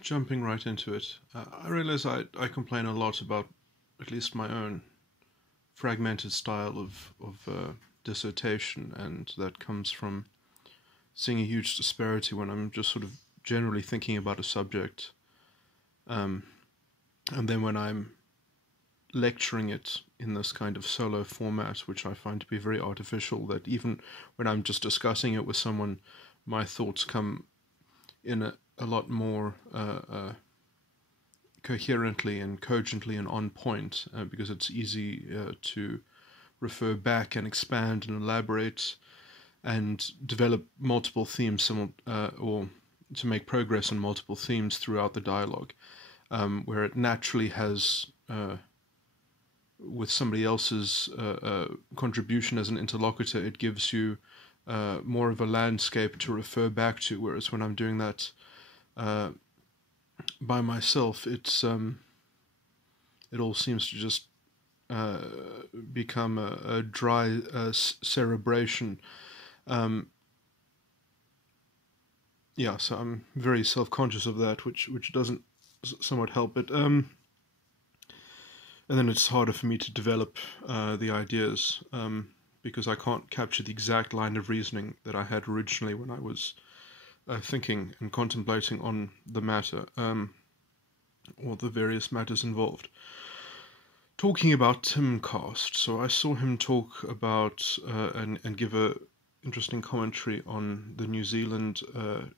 Jumping right into it, I realize I complain a lot about at least my own fragmented style of dissertation, and that comes from seeing a huge disparity when I'm just sort of generally thinking about a subject, um, and then when I'm lecturing it in this kind of solo format, which I find to be very artificial, that even when I'm just discussing it with someone, my thoughts come in a lot more coherently and cogently and on point, because it's easy to refer back and expand and elaborate and develop multiple themes or to make progress on multiple themes throughout the dialogue, where it naturally has, with somebody else's contribution as an interlocutor, it gives you more of a landscape to refer back to, whereas when I'm doing that by myself, it all seems to just become a dry cerebration. So I'm very self-conscious of that, which doesn't somewhat help it. And then it's harder for me to develop the ideas, because I can't capture the exact line of reasoning that I had originally when I was thinking and contemplating on the matter, or the various matters involved. Talking about TimCast, so I saw him talk about and give a interesting commentary on the New Zealand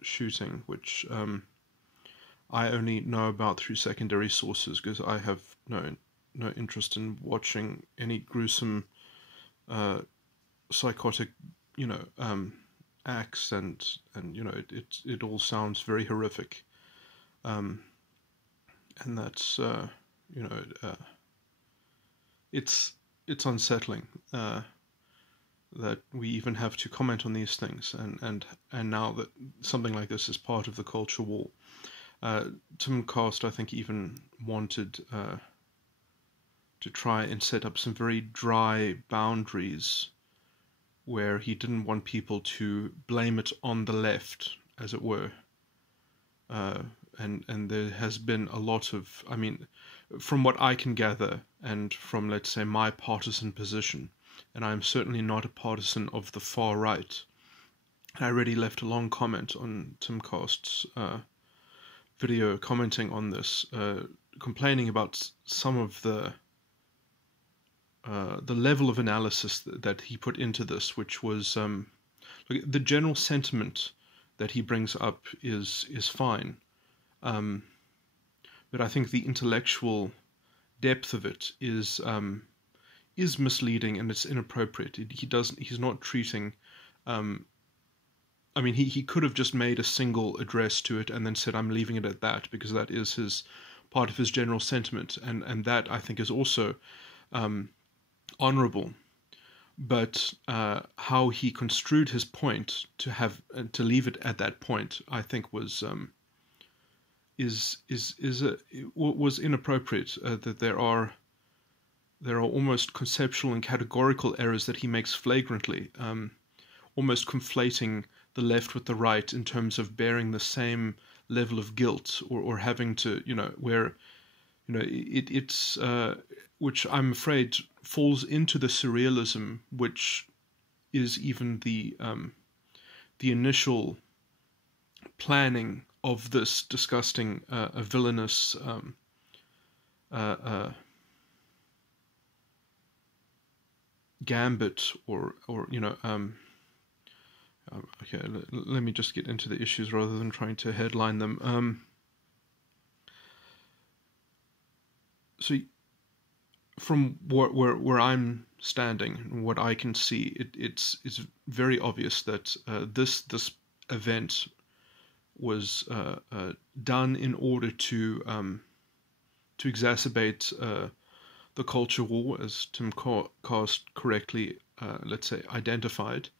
shooting, which I only know about through secondary sources, because I have no interest in watching any gruesome, psychotic, acts, and it all sounds very horrific, and that's it's unsettling that we even have to comment on these things, and now that something like this is part of the culture war. TimCast, I think, even wanted to try and set up some very dry boundaries where he didn't want people to blame it on the left, as it were. And there has been a lot of, from what I can gather, and from, let's say, my partisan position, and I'm certainly not a partisan of the far right. I already left a long comment on TimCast's video commenting on this, complaining about some of the level of analysis that he put into this, which was the general sentiment that he brings up is fine, but I think the intellectual depth of it is misleading, and it's inappropriate. He's not treating. He could have just made a single address to it and then said, "I'm leaving it at that," because that is his part of his general sentiment, and that, I think, is also honorable. But how he construed his point to leave it at that point, I think, was was inappropriate. That there are almost conceptual and categorical errors that he makes flagrantly, almost conflating the left with the right in terms of bearing the same level of guilt, or having to, where, it's which I'm afraid falls into the surrealism, which is even the initial planning of this disgusting, villainous gambit, or okay, let me just get into the issues rather than trying to headline them. So from where I'm standing and what I can see, it's very obvious that this event was done in order to exacerbate the culture war, as TimCast correctly, let's say, identified.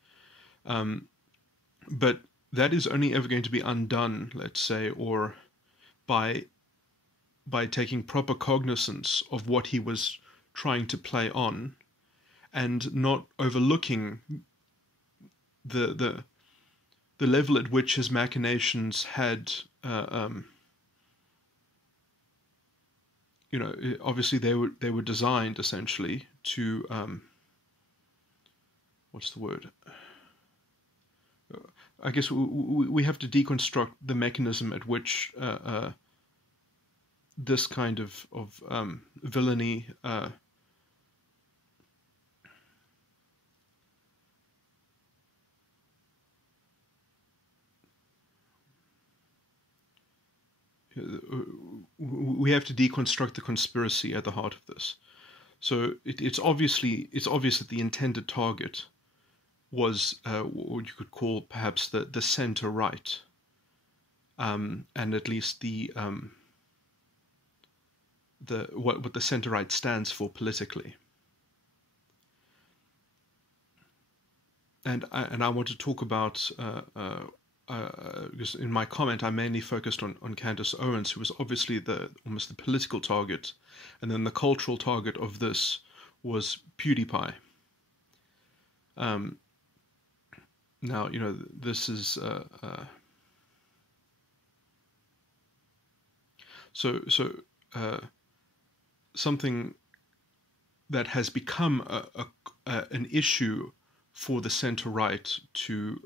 But that is only ever going to be undone, let's say, or by taking proper cognizance of what he was trying to play on, and not overlooking the level at which his machinations had obviously they were designed essentially to what's the word? I guess we have to deconstruct the mechanism at which this kind of villainy we have to deconstruct the conspiracy at the heart of this. So it's obvious that the intended target was what you could call perhaps the center right, and at least what the center right stands for politically. And I want to talk about because in my comment I mainly focused on Candace Owens, who was obviously almost the political target, and then the cultural target of this was PewDiePie. Now, this is something that has become an issue for the center right to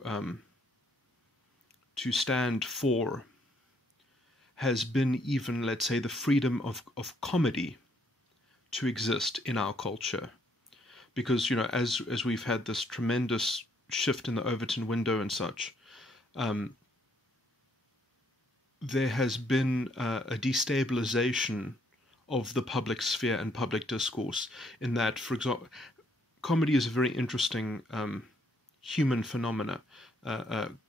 stand for has been even, let's say, the freedom of comedy to exist in our culture. Because, as we've had this tremendous shift in the Overton window and such, there has been a destabilization of the public sphere and public discourse, in that, for example, comedy is a very interesting human phenomena.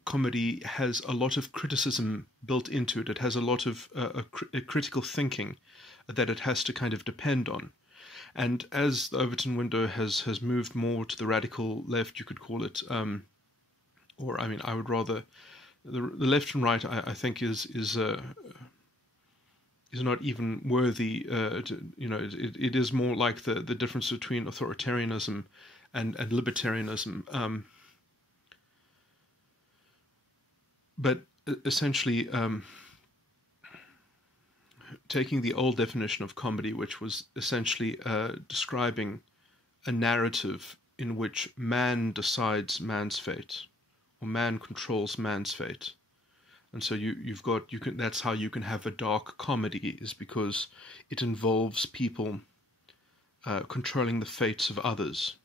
Comedy has a lot of criticism built into it. It has a lot of critical thinking that it has to kind of depend on. And as the Overton window has moved more to the radical left, you could call it, or I mean, I would rather the left and right. I think is not even worthy. It is more like the difference between authoritarianism and libertarianism. But essentially, taking the old definition of comedy, which was essentially describing a narrative in which man decides man's fate, or man controls man's fate, and so that's how you can have a dark comedy, is because it involves people controlling the fates of others.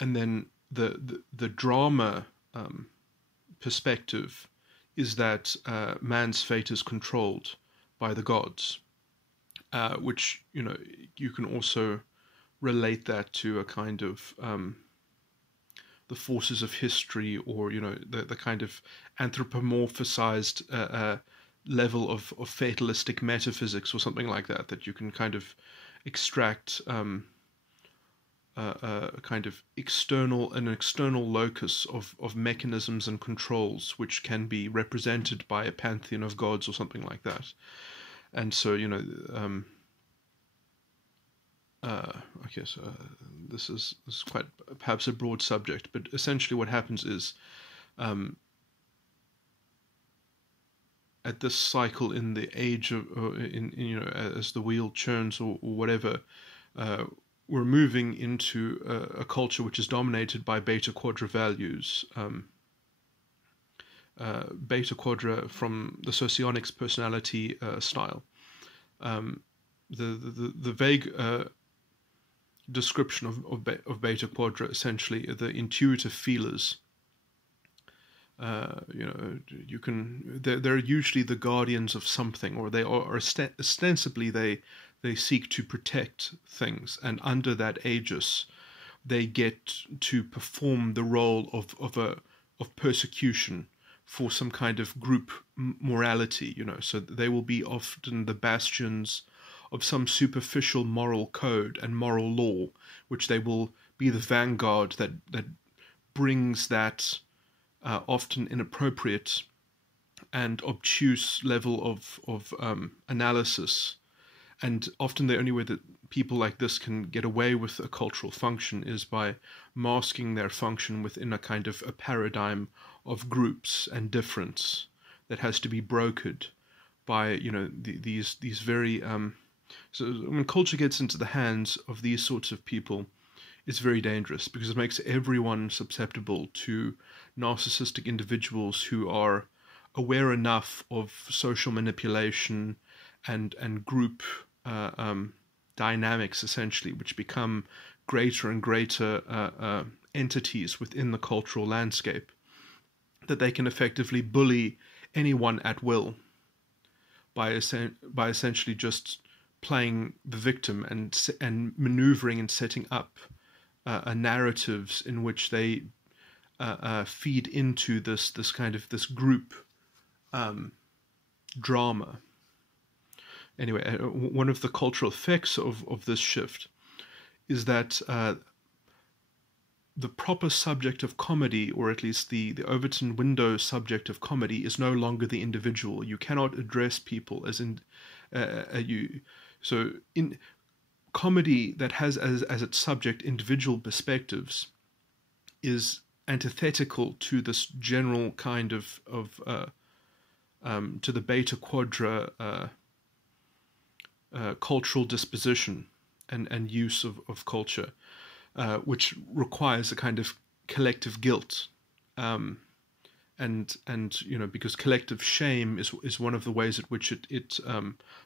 And then the drama perspective is that man's fate is controlled by the gods, which you can also relate that to a kind of the forces of history, or the kind of anthropomorphized level of fatalistic metaphysics, or something like that you can kind of extract a kind of an external locus of mechanisms and controls which can be represented by a pantheon of gods or something like that. And so okay, so this is quite perhaps a broad subject, but essentially what happens is, at this cycle in the age of as the wheel churns, or whatever, we're moving into a culture which is dominated by beta quadra values. Beta quadra from the socionics personality style. The vague description of beta quadra, essentially the intuitive feelers. They're usually the guardians of something, or they are ostensibly they seek to protect things, and under that aegis, they get to perform the role of persecution for some kind of group morality. So they will be often the bastions of some superficial moral code and moral law, which they will be the vanguard that brings that often inappropriate and obtuse level of analysis. And often the only way that people like this can get away with a cultural function is by masking their function within a kind of a paradigm of groups and difference that has to be brokered by these very so when culture gets into the hands of these sorts of people, it's very dangerous because it makes everyone susceptible to narcissistic individuals who are aware enough of social manipulation and group dynamics, essentially, which become greater and greater entities within the cultural landscape, that they can effectively bully anyone at will by essentially just playing the victim and maneuvering and setting up narratives in which they feed into this group drama. Anyway, one of the cultural effects of this shift is that the proper subject of comedy, or at least the Overton window subject of comedy, is no longer the individual. You cannot address people as in you. So in comedy that has as its subject individual perspectives is antithetical to this general kind of to the beta quadra cultural disposition and use of culture, which requires a kind of collective guilt, and because collective shame is one of the ways at which it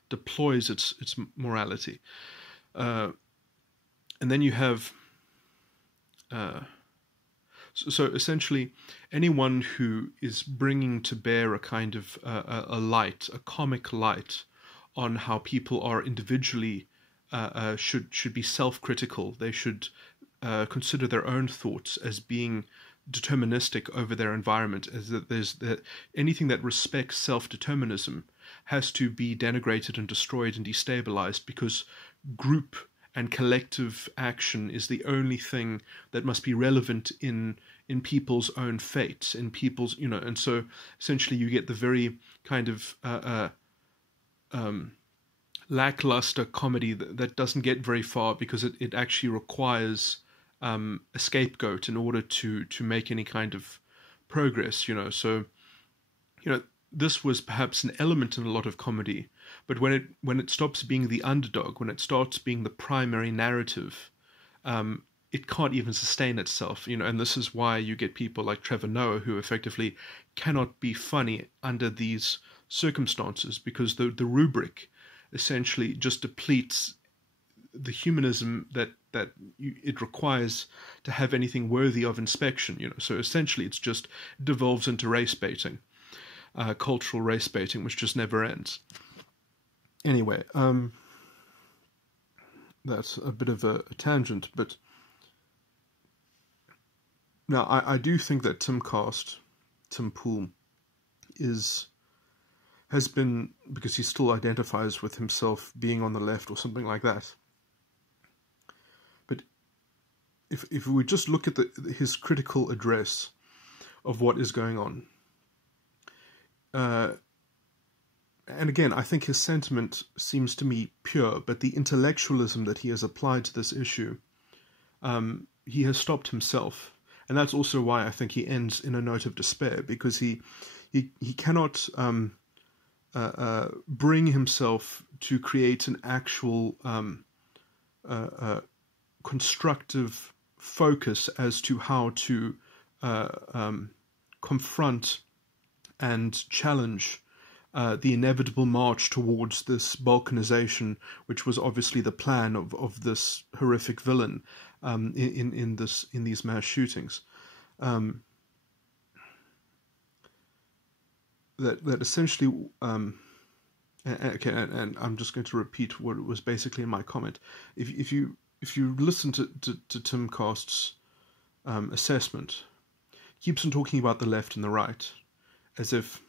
deploys its morality, and then you have so essentially anyone who is bringing to bear a kind of a comic light on how people are individually should be self-critical. They should consider their own thoughts as being deterministic over their environment, as that anything that respects self-determinism has to be denigrated and destroyed and destabilized, because group and collective action is the only thing that must be relevant in people's own fates, in people's, and so essentially you get the very kind of lackluster comedy that doesn't get very far, because it actually requires a scapegoat in order to make any kind of progress. So this was perhaps an element in a lot of comedy, but when it stops being the underdog, when it starts being the primary narrative, it can't even sustain itself. And this is why you get people like Trevor Noah, who effectively cannot be funny under these circumstances, because the rubric essentially just depletes the humanism that it requires to have anything worthy of inspection. So essentially it devolves into race baiting, cultural race baiting, which just never ends. Anyway, that's a bit of a tangent, but now I do think that TimCast, Tim Pool, has been, because he still identifies with himself being on the left or something like that. But if we just look at his critical address of what is going on, and again, I think his sentiment seems to me pure, but the intellectualism that he has applied to this issue, he has stopped himself. And that's also why I think he ends in a note of despair, because he cannot bring himself to create an actual constructive focus as to how to confront and challenge the inevitable march towards this balkanization, which was obviously the plan of this horrific villain in these mass shootings. That essentially, okay, and I'm just going to repeat what was basically in my comment. If you listen to TimCast's assessment, he keeps on talking about the left and the right, as if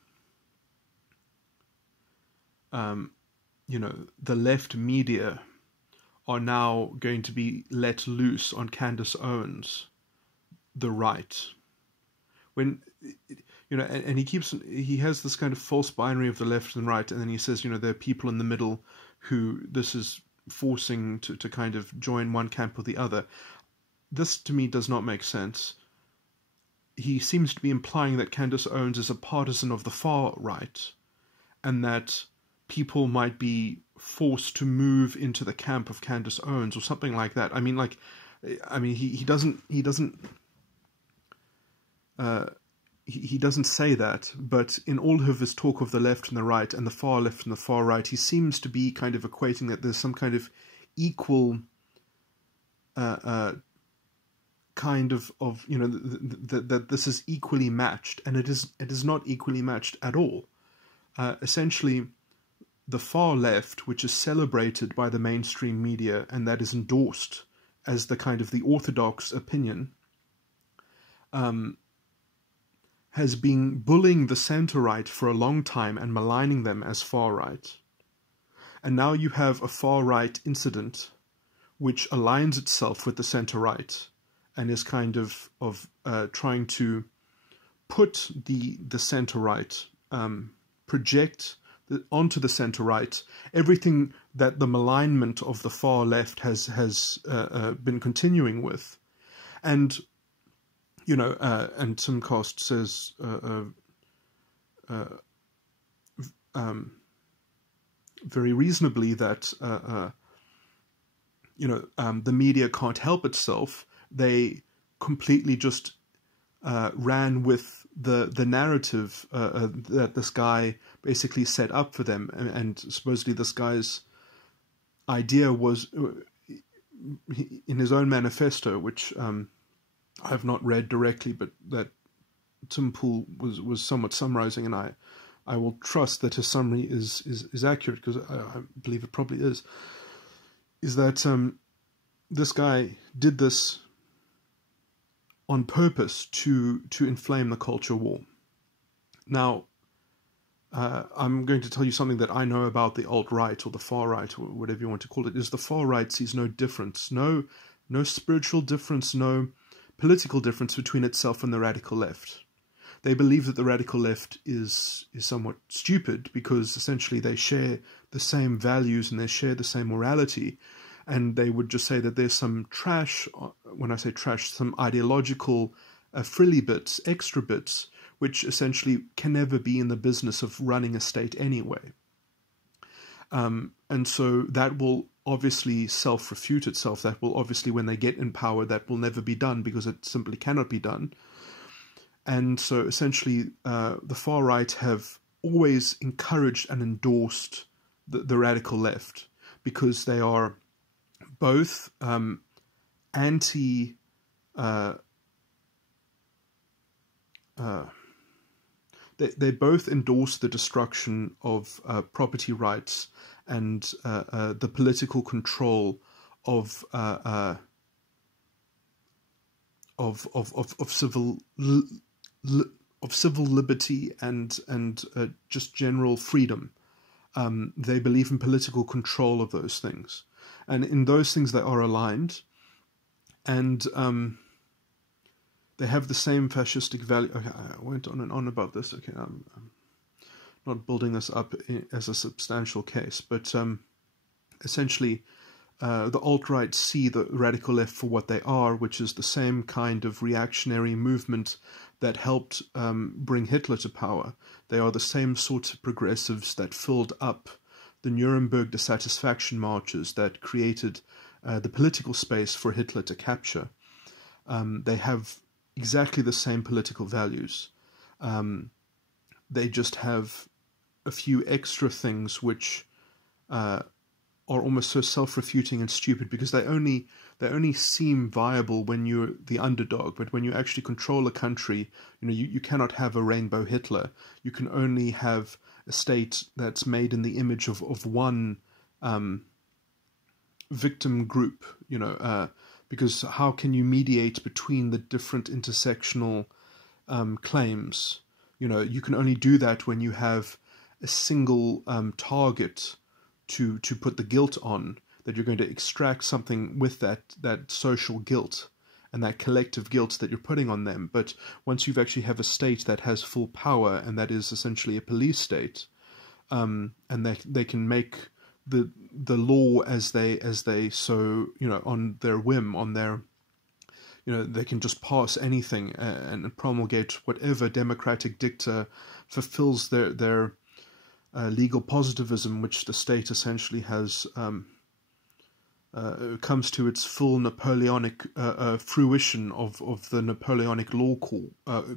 the left media are now going to be let loose on Candace Owens, the right. When and he has this kind of false binary of the left and right, and then he says, there are people in the middle who this is forcing to kind of join one camp or the other. This to me does not make sense. He seems to be implying that Candace Owens is a partisan of the far right, and that people might be forced to move into the camp of Candace Owens or something like that. I mean, he doesn't say that, but in all of his talk of the left and the right and the far left and the far right, he seems to be kind of equating that there's some kind of equal kind of that this is equally matched, and it is not equally matched at all. Essentially, the far left, which is celebrated by the mainstream media and that is endorsed as the kind of the orthodox opinion, has been bullying the centre-right for a long time and maligning them as far-right. And now you have a far-right incident which aligns itself with the centre-right and is kind of trying to put the centre-right, project onto the centre-right everything that the malignment of the far left has been continuing with. And and TimCast says very reasonably that the media can't help itself. They completely just ran with the narrative that this guy basically set up for them, and supposedly this guy's idea was in his own manifesto, which I have not read directly, but that Tim Pool was somewhat summarizing, and I will trust that his summary is accurate, because I believe it probably is that this guy did this on purpose to inflame the culture war. Now, I'm going to tell you something that I know about the alt-right or the far-right, or whatever you want to call it, is the far-right sees no difference, no spiritual difference, no political difference between itself and the radical left. They believe that the radical left is somewhat stupid because essentially they share the same values and they share the same morality, and they would just say that there's some trash, when I say trash, some ideological frilly bits, extra bits, which essentially can never be in the business of running a state anyway. And so that will obviously self-refute itself. That will obviously, when they get in power, that will never be done because it simply cannot be done. And so essentially the far right have always encouraged and endorsed the radical left because they are both anti they both endorse the destruction of property rights and the political control of civil liberty and just general freedom. They believe in political control of those things, and in those things they are aligned, and they have the same fascistic value. Okay, I went on and on about this. Okay, I'm not building this up as a substantial case, but essentially the alt-right see the radical left for what they are, which is the same kind of reactionary movement that helped bring Hitler to power. They are the same sorts of progressives that filled up the Nuremberg dissatisfaction marches that created the political space for Hitler to capture. They have exactly the same political values. They just have a few extra things which are almost so self-refuting and stupid because they only seem viable when you're the underdog, but when you actually control a country, you cannot have a rainbow Hitler. You can only have a state that's made in the image of one victim group, because how can you mediate between the different intersectional claims? You can only do that when you have a single target to put the guilt on, that you're going to extract something with that social guilt and that collective guilt that you're putting on them. But once you've actually have a state that has full power, and that is essentially a police state, and they can make the law as they so on their whim, on their they can just pass anything and promulgate whatever democratic dictator fulfills their legal positivism, which the state essentially has comes to its full Napoleonic fruition of the Napoleonic law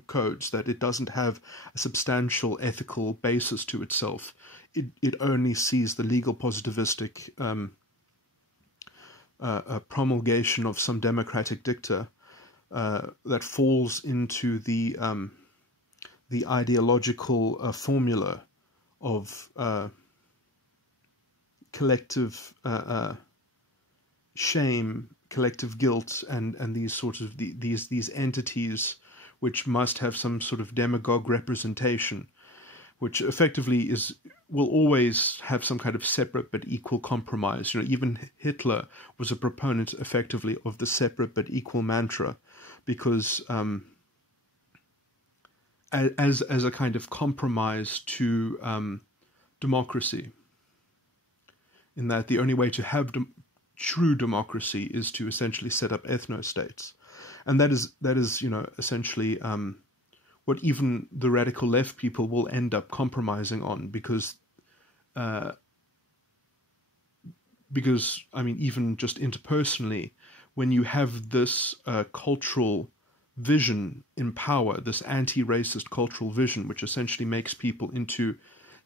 codes, that it doesn't have a substantial ethical basis to itself. It only sees the legal positivistic promulgation of some democratic dicta that falls into the ideological formula of collective shame, collective guilt, and these sorts of these entities which must have some sort of demagogue representation, which effectively will always have some kind of separate but equal compromise. Even Hitler was a proponent effectively of the separate but equal mantra, because as a kind of compromise to democracy, in that the only way to have true democracy is to essentially set up ethno-states. And that is essentially what even the radical left people will end up compromising on, because even just interpersonally, when you have this cultural vision in power, this anti-racist cultural vision, which essentially makes people into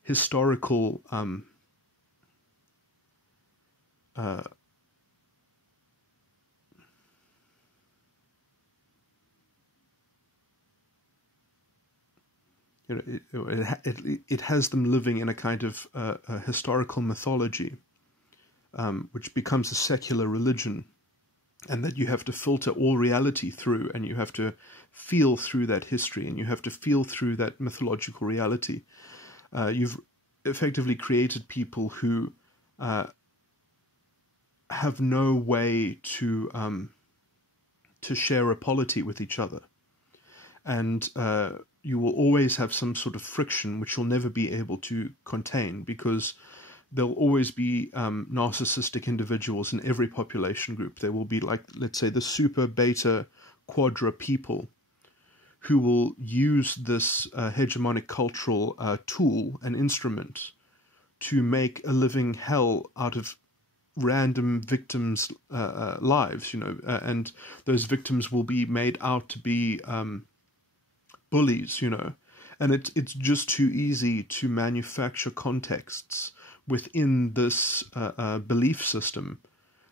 historical it has them living in a kind of a historical mythology, which becomes a secular religion, and that you have to filter all reality through, and you have to feel through that history, and you have to feel through that mythological reality. You've effectively created people who have no way to share a polity with each other, and you will always have some sort of friction which you'll never be able to contain, because there'll always be narcissistic individuals in every population group. There will be, like, let's say, the super beta quadra people who will use this hegemonic cultural tool and instrument to make a living hell out of random victims' lives, and those victims will be made out to be bullies, and it's just too easy to manufacture contexts within this belief system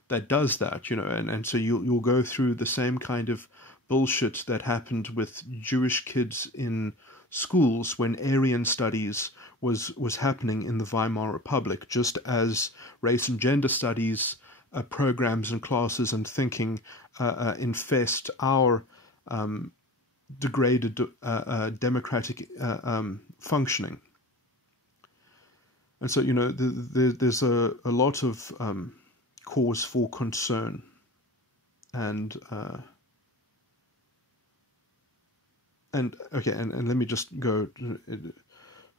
that does that, and so you'll go through the same kind of bullshit that happened with Jewish kids in schools when Aryan studies was happening in the Weimar Republic, just as race and gender studies programs and classes and thinking infest our degraded democratic functioning. And so, there's a lot of cause for concern, and let me just go.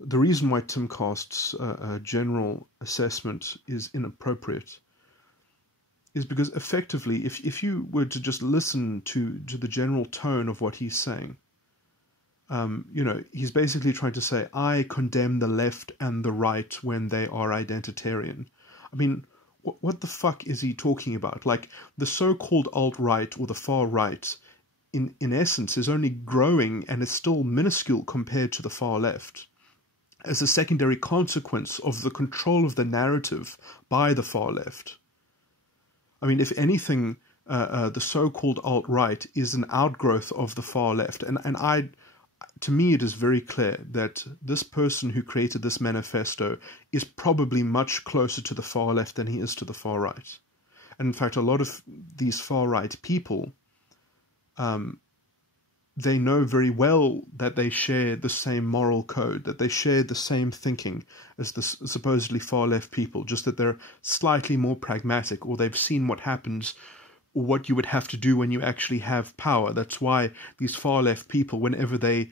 The reason why TimCast's general assessment is inappropriate is because effectively, if you were to just listen to the general tone of what he's saying, he's basically trying to say, I condemn the left and the right when they are identitarian. I mean, what the fuck is he talking about? Like, the so-called alt-right or the far right, in essence, is only growing and is still minuscule compared to the far left, as a secondary consequence of the control of the narrative by the far left. I mean, if anything, the so-called alt-right is an outgrowth of the far left. And to me, it is very clear that this person who created this manifesto is probably much closer to the far left than he is to the far right. And in fact, a lot of these far-right people, they know very well that they share the same moral code, that they share the same thinking as the supposedly far-left people, just that they're slightly more pragmatic, or they've seen what happens, or what you would have to do when you actually have power. That's why these far-left people, whenever they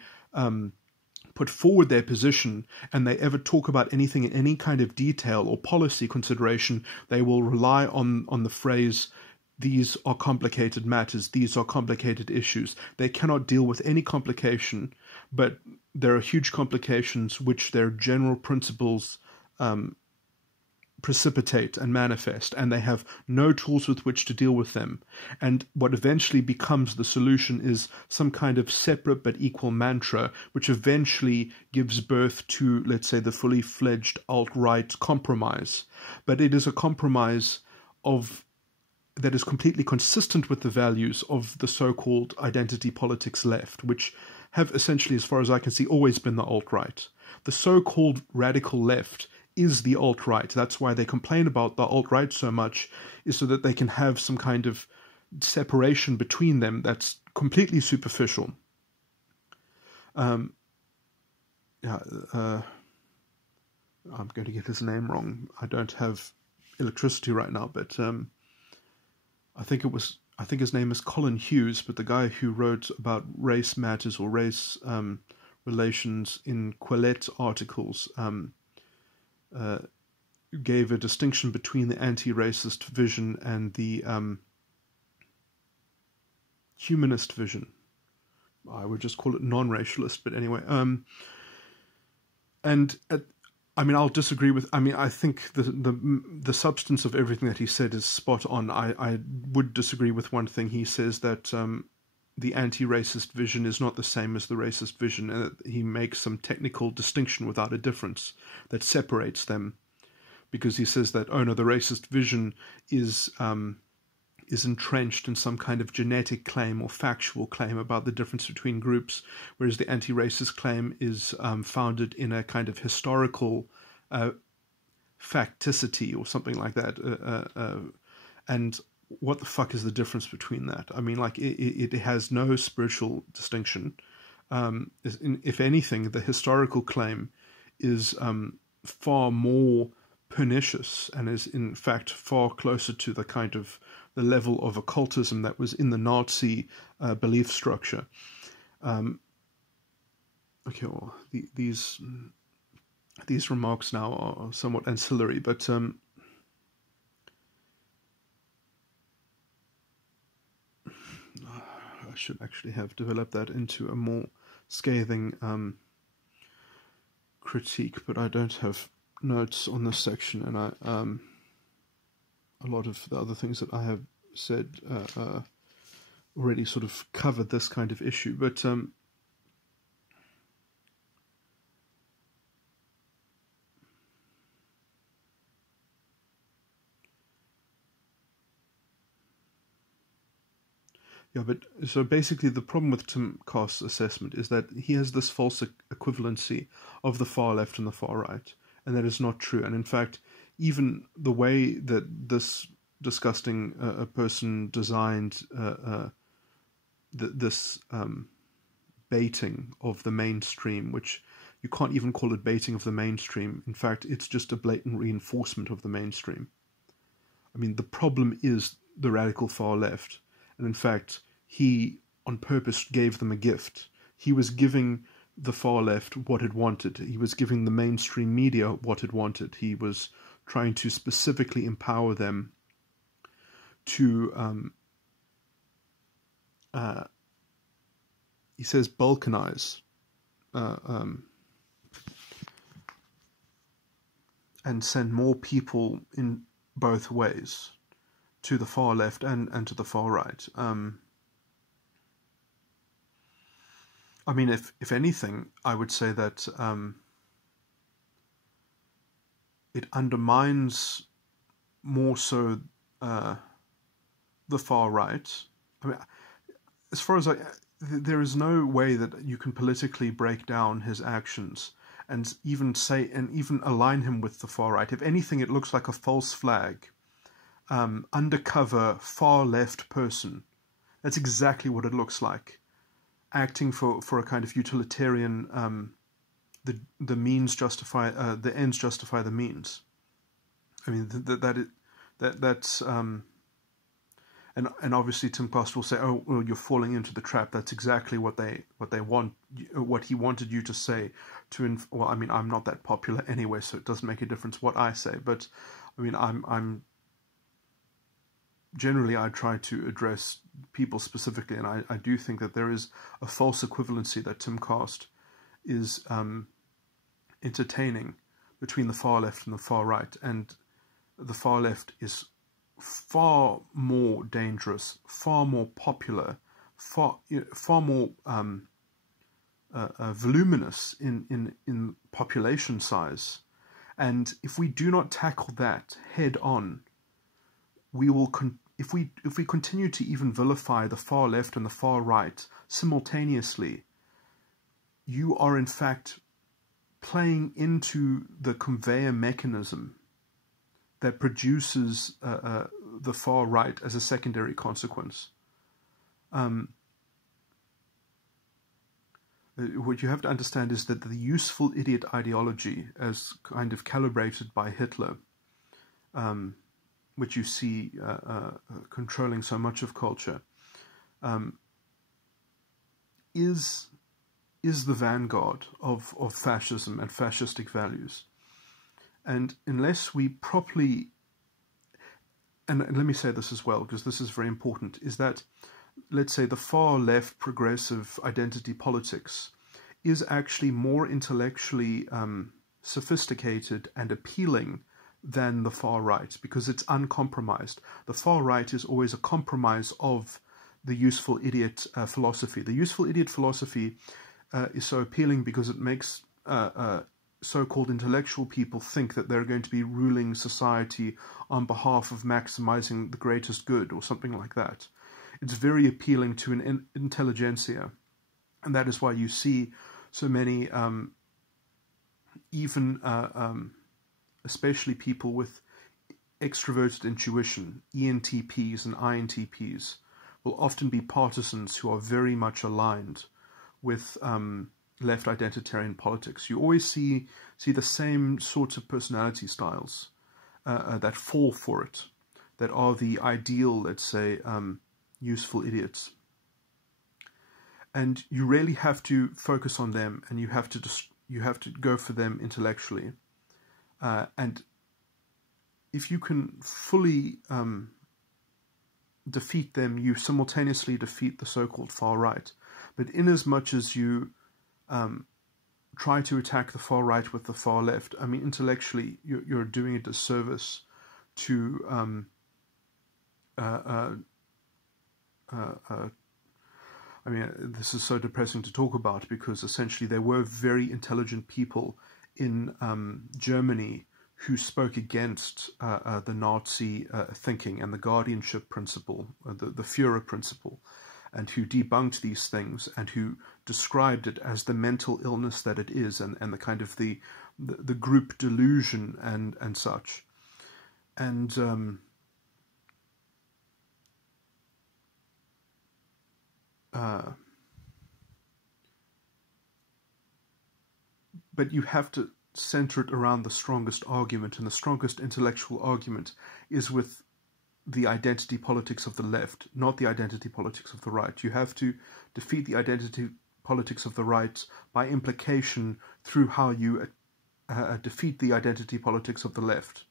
put forward their position and they ever talk about anything in any kind of detail or policy consideration, they will rely on the phrase, these are complicated matters, these are complicated issues. They cannot deal with any complication, but there are huge complications which their general principles precipitate and manifest, and they have no tools with which to deal with them. And what eventually becomes the solution is some kind of separate but equal mantra, which eventually gives birth to, let's say, the fully fledged alt-right compromise. But it is a compromise that is completely consistent with the values of the so-called identity politics left, which have essentially, as far as I can see, always been the alt-right. The so-called radical left is the alt-right. That's why they complain about the alt-right so much, is so that they can have some kind of separation between them that's completely superficial. I'm going to get his name wrong. I don't have electricity right now, but I think his name is Colin Hughes, but the guy who wrote about race matters or race relations in Quillette articles gave a distinction between the anti-racist vision and the humanist vision. I would just call it non-racialist, but anyway. I'll disagree with. I think the substance of everything that he said is spot on. I would disagree with one thing. He says that the anti-racist vision is not the same as the racist vision, and that he makes some technical distinction without a difference that separates them, because he says that, oh no, the racist vision is entrenched in some kind of genetic claim or factual claim about the difference between groups, whereas the anti-racist claim is founded in a kind of historical facticity or something like that. And what the fuck is the difference between that? It has no spiritual distinction. If anything, the historical claim is far more pernicious and is in fact far closer to the kind of the level of occultism that was in the Nazi belief structure. These remarks now are somewhat ancillary, but I should actually have developed that into a more scathing critique, but I don't have notes on this section, and a lot of the other things that I have said already sort of covered this kind of issue. But so basically the problem with TimCast's assessment is that he has this false equivalency of the far left and the far right, and that is not true. And in fact, even the way that this disgusting person designed this baiting of the mainstream, which you can't even call it baiting of the mainstream. In fact, it's just a blatant reinforcement of the mainstream. The problem is the radical far left. And in fact, he on purpose gave them a gift. He was giving the far left what it wanted. He was giving the mainstream media what it wanted. He was trying to specifically empower them to, he says, balkanize, and send more people in both ways, to the far left and to the far right. If anything, I would say that it undermines more so the far right. As far as there is no way that you can politically break down his actions and even align him with the far right. If anything, it looks like a false flag. Undercover far left person. That's exactly what it looks like. Acting for a kind of utilitarian, the means justify the ends justify the means. That's and obviously TimCast will say, oh well, you're falling into the trap. That's exactly what they want, what he wanted you to say. I'm not that popular anyway, so it doesn't make a difference what I say. But I'm generally, I try to address people specifically, and I do think that there is a false equivalency that TimCast is entertaining between the far left and the far right, and the far left is far more dangerous, far more popular, far more voluminous in population size. And if we do not tackle that head on, we will if we continue to even vilify the far left and the far right simultaneously, you are in fact playing into the conveyor mechanism that produces the far right as a secondary consequence. What you have to understand is that the useful idiot ideology, as kind of calibrated by Hitler, which you see controlling so much of culture, is the vanguard of fascism and fascistic values. And unless we properly, and let me say this as well, because this is very important, is that, let's say, the far left progressive identity politics is actually more intellectually sophisticated and appealing than the far right, because it's uncompromised. The far right is always a compromise of the useful idiot philosophy. The useful idiot philosophy is so appealing because it makes so-called intellectual people think that they're going to be ruling society on behalf of maximizing the greatest good or something like that. It's very appealing to an intelligentsia, and that is why you see so many, especially people with extroverted intuition, ENTPs and INTPs, will often be partisans who are very much aligned with left identitarian politics. You always see the same sorts of personality styles that fall for it, that are the ideal, let's say, useful idiots. And you really have to focus on them, and you have to go for them intellectually. And if you can fully defeat them, you simultaneously defeat the so-called far right. But in as much as you try to attack the far right with the far left, I mean, intellectually, you're doing a disservice to I mean, this is so depressing to talk about, because essentially there were very intelligent people in Germany who spoke against the Nazi thinking and the guardianship principle, the Führer principle, and who debunked these things and who described it as the mental illness that it is, and the kind of the group delusion and such. And but you have to center it around the strongest argument, and the strongest intellectual argument is with the identity politics of the left, not the identity politics of the right. You have to defeat the identity politics of the right by implication through how you defeat the identity politics of the left.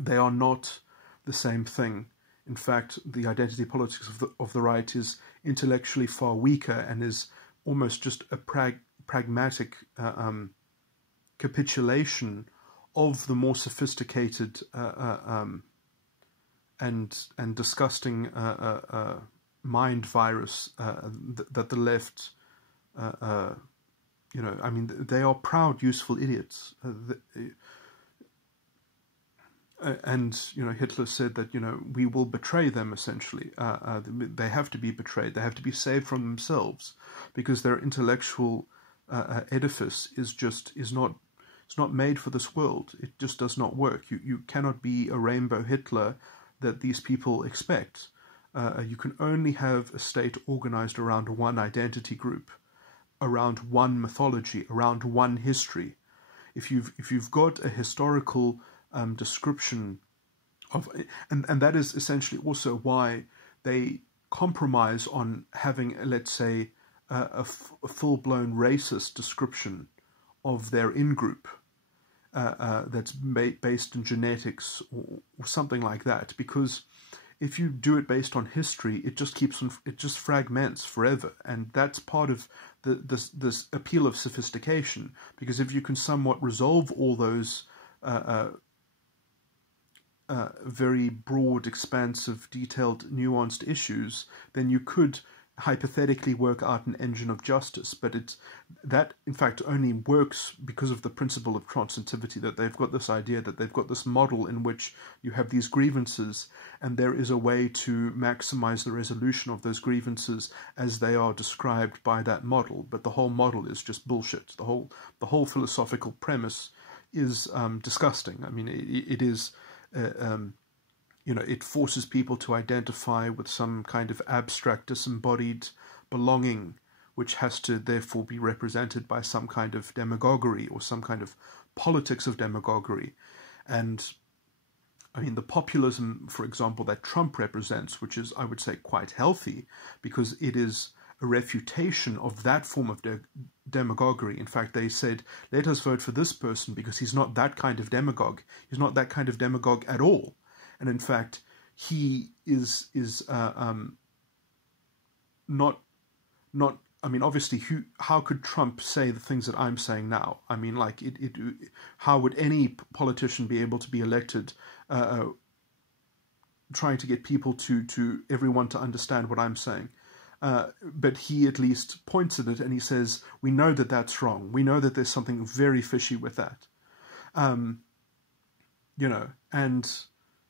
They are not the same thing. In fact, the identity politics of the right is intellectually far weaker and is almost just a pragmatic capitulation of the more sophisticated and disgusting mind virus that the left, I mean, they are proud, useful idiots. And Hitler said that we will betray them. Essentially, they have to be betrayed. They have to be saved from themselves, because their intellectual edifice is not made for this world. It just does not work. You cannot be a rainbow Hitler that these people expect. You can only have a state organized around one identity group, around one mythology, around one history. If you've got a historical description of, and that is essentially also why they compromise on having, let's say, a full-blown racist description of their in-group that's based in genetics or something like that. Because if you do it based on history, it just fragments forever, and that's part of this appeal of sophistication, because if you can somewhat resolve all those very broad, expansive, detailed, nuanced issues, then you could hypothetically work out an engine of justice. But that in fact only works because of the principle of transitivity, that they've got this idea, that they've got this model in which you have these grievances, and there is a way to maximize the resolution of those grievances as they are described by that model. But the whole model is just bullshit. The whole philosophical premise is disgusting. I mean, it is it forces people to identify with some kind of abstract, disembodied belonging, which has to therefore be represented by some kind of demagoguery or some kind of politics of demagoguery. And I mean, the populism, for example, that Trump represents, which is, I would say, quite healthy, because it is a refutation of that form of demagoguery. In fact, they said, let us vote for this person because he's not that kind of demagogue. He's not that kind of demagogue at all. And in fact, he is not. I mean, obviously, how could Trump say the things that I'm saying now? I mean, like, how would any politician be able to be elected trying to get people to everyone to understand what I'm saying? But he at least points at it and he says, we know that that's wrong. We know that there's something very fishy with that. And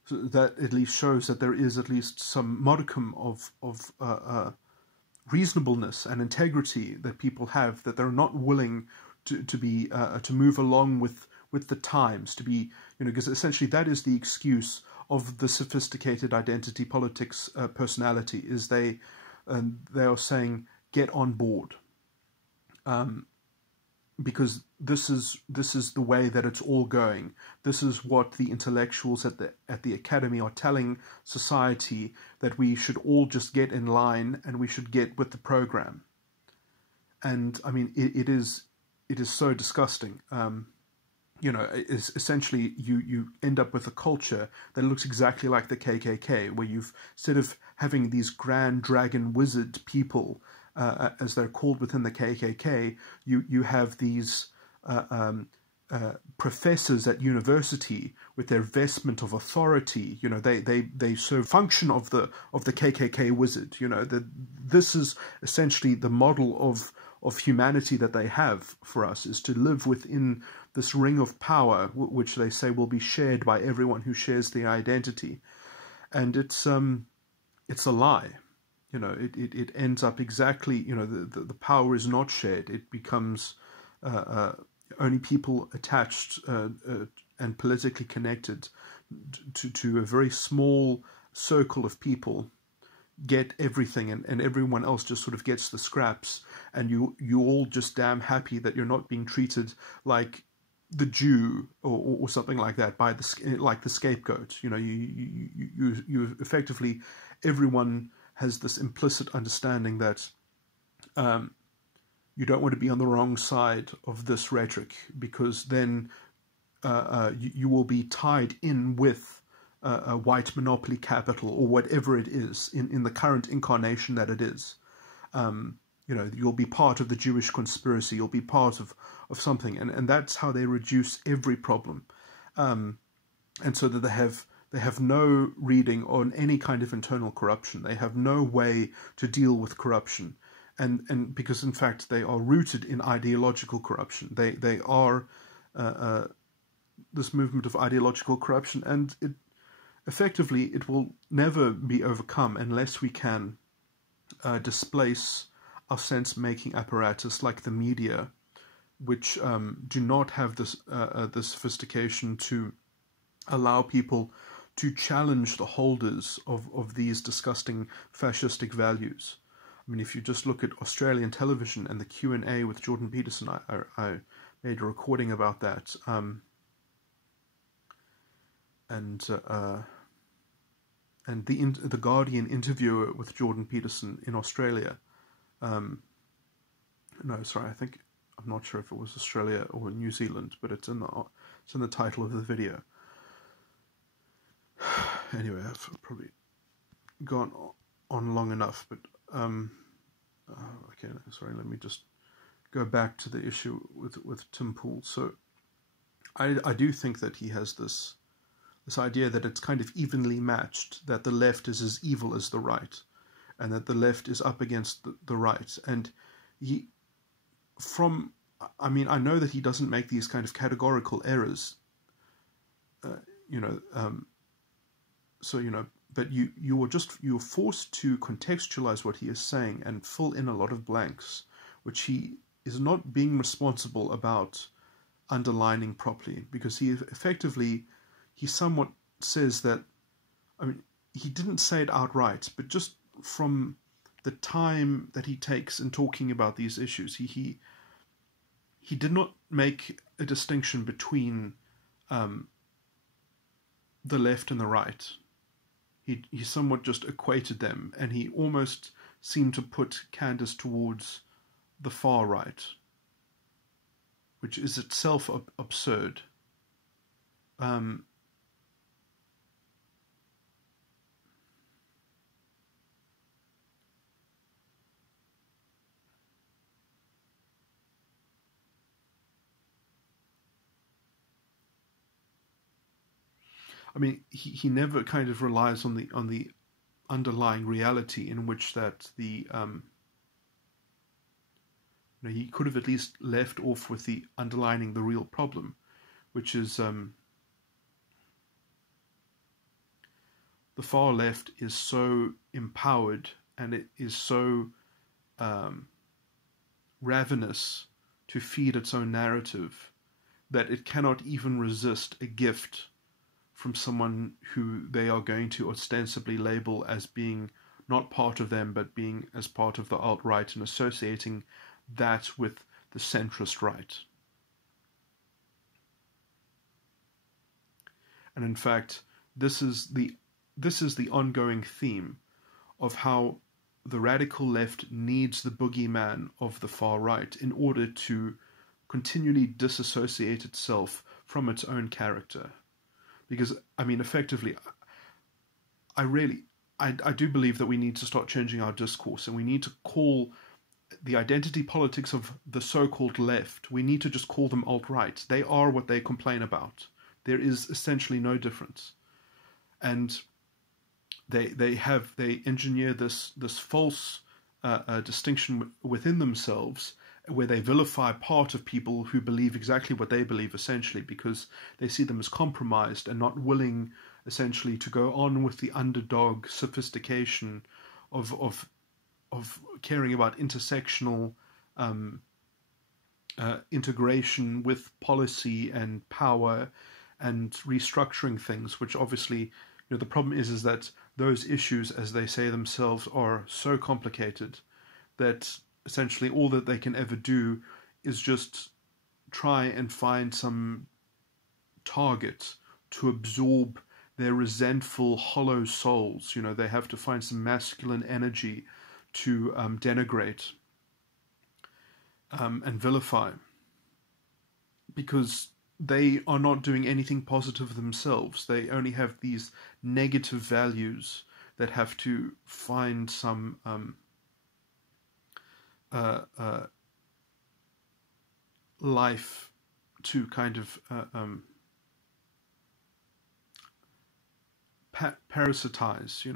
that at least shows that there is at least some modicum of reasonableness and integrity that people have, that they're not willing to move along with the times, to be, because essentially that is the excuse of the sophisticated identity politics personality, is they are saying, get on board, because this is the way that it's all going. This is what the intellectuals at the academy are telling society, that we should all just get in line and we should get with the program. And I mean, it is so disgusting. Is essentially you end up with a culture that looks exactly like the KKK, where instead of having these grand dragon wizard people, as they're called within the KKK, you have these professors at university with their vestment of authority. They serve function of the KKK wizard. This is essentially the model of humanity that they have for us, is to live within this ring of power, which they say will be shared by everyone who shares the identity. And it's a lie. It ends up exactly, the power is not shared. It becomes only people attached and politically connected to a very small circle of people get everything, and everyone else just sort of gets the scraps, and you all just damn happy that you're not being treated like the Jew or something like that, by like the scapegoat. You effectively, everyone has this implicit understanding that you don't want to be on the wrong side of this rhetoric, because then you will be tied in with a white monopoly capital, or whatever it is in the current incarnation that it is. You'll be part of the Jewish conspiracy. You'll be part of something, and that's how they reduce every problem. And so that they have no reading on any kind of internal corruption. They have no way to deal with corruption, and because in fact they are rooted in ideological corruption. They are this movement of ideological corruption, and it will never be overcome unless we can displace our sense-making apparatus like the media, which do not have this the sophistication to allow people to challenge the holders of these disgusting fascistic values. I mean, if you just look at Australian television and the Q&A with Jordan Peterson, I made a recording about that, and the Guardian interviewer with Jordan Peterson in Australia. I'm not sure if it was Australia or New Zealand, but it's in the title of the video. Anyway, I've probably gone on long enough, but okay, sorry, let me just go back to the issue with Tim Pool. So I do think that he has this idea that it's kind of evenly matched, that the left is as evil as the right, and that the left is up against the right. And I know that he doesn't make these kind of categorical errors, but you're forced to contextualize what he is saying and fill in a lot of blanks, which he is not being responsible about underlining properly, because he somewhat says that, he didn't say it outright, but just from the time that he takes in talking about these issues, he did not make a distinction between the left and the right. He somewhat just equated them, and he almost seemed to put Candace towards the far right, which is itself absurd. He never kind of relies on the underlying reality, in which that he could have at least left off with the underlining the real problem, which is the far left is so empowered, and it is so ravenous to feed its own narrative, that it cannot even resist a gift from someone who they are going to ostensibly label as being not part of them, but being as part of the alt-right, and associating that with the centrist right. And in fact, this is the ongoing theme of how the radical left needs the boogeyman of the far right in order to continually disassociate itself from its own character. Because, effectively, I do believe that we need to start changing our discourse, and we need to call the identity politics of the so-called left, we need to just call them alt-right. They are what they complain about. There is essentially no difference. And they engineer this false distinction within themselves, where they vilify part of people who believe exactly what they believe, essentially, because they see them as compromised and not willing, essentially, to go on with the underdog sophistication of caring about intersectional integration with policy and power and restructuring things, which obviously, the problem is that those issues, as they say themselves, are so complicated that essentially all that they can ever do is just try and find some target to absorb their resentful, hollow souls. They have to find some masculine energy to denigrate and vilify, because they are not doing anything positive themselves. They only have these negative values that have to find some life to kind of parasitize.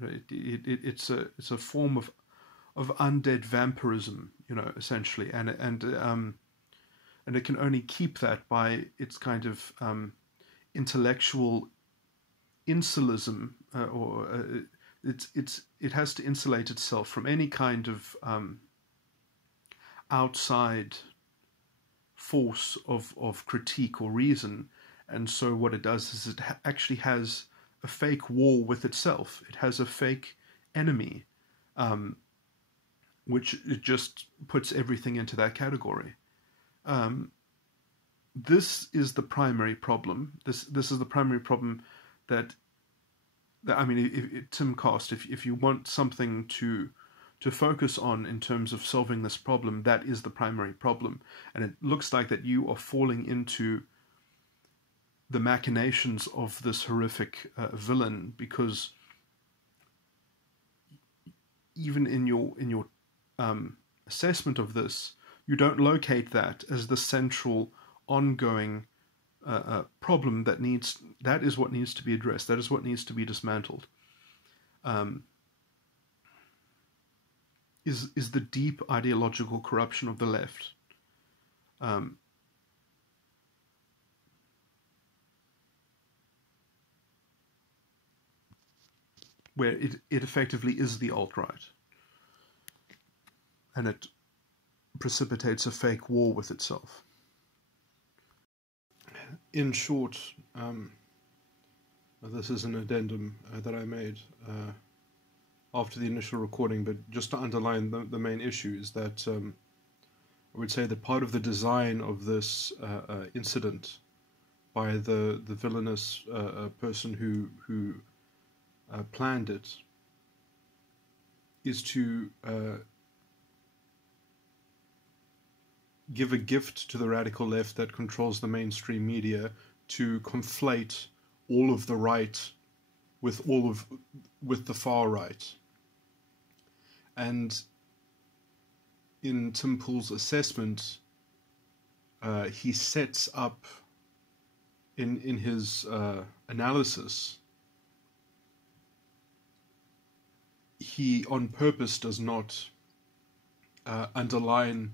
It's a form of undead vampirism, essentially, and it can only keep that by its kind of intellectual insulism, it has to insulate itself from any kind of outside force of critique or reason. And so what it does is it actually has a fake war with itself. It has a fake enemy, which it just puts everything into that category. This is the primary problem. This is the primary problem that TimCast, if you want something to focus on in terms of solving this problem, that is the primary problem. And it looks like that you are falling into the machinations of this horrific villain, because even in your assessment of this, you don't locate that as the central, ongoing problem that is what needs to be addressed. That is what needs to be dismantled. Is the deep ideological corruption of the left. Where it effectively is the alt-right. And it precipitates a fake war with itself. In short, this is an addendum that I made after the initial recording, but just to underline the main issue is that I would say that part of the design of this incident by the villainous person who planned it is to give a gift to the radical left that controls the mainstream media to conflate all of the right with the far right. And in Tim Pool's assessment, he sets up in his analysis, he on purpose does not underline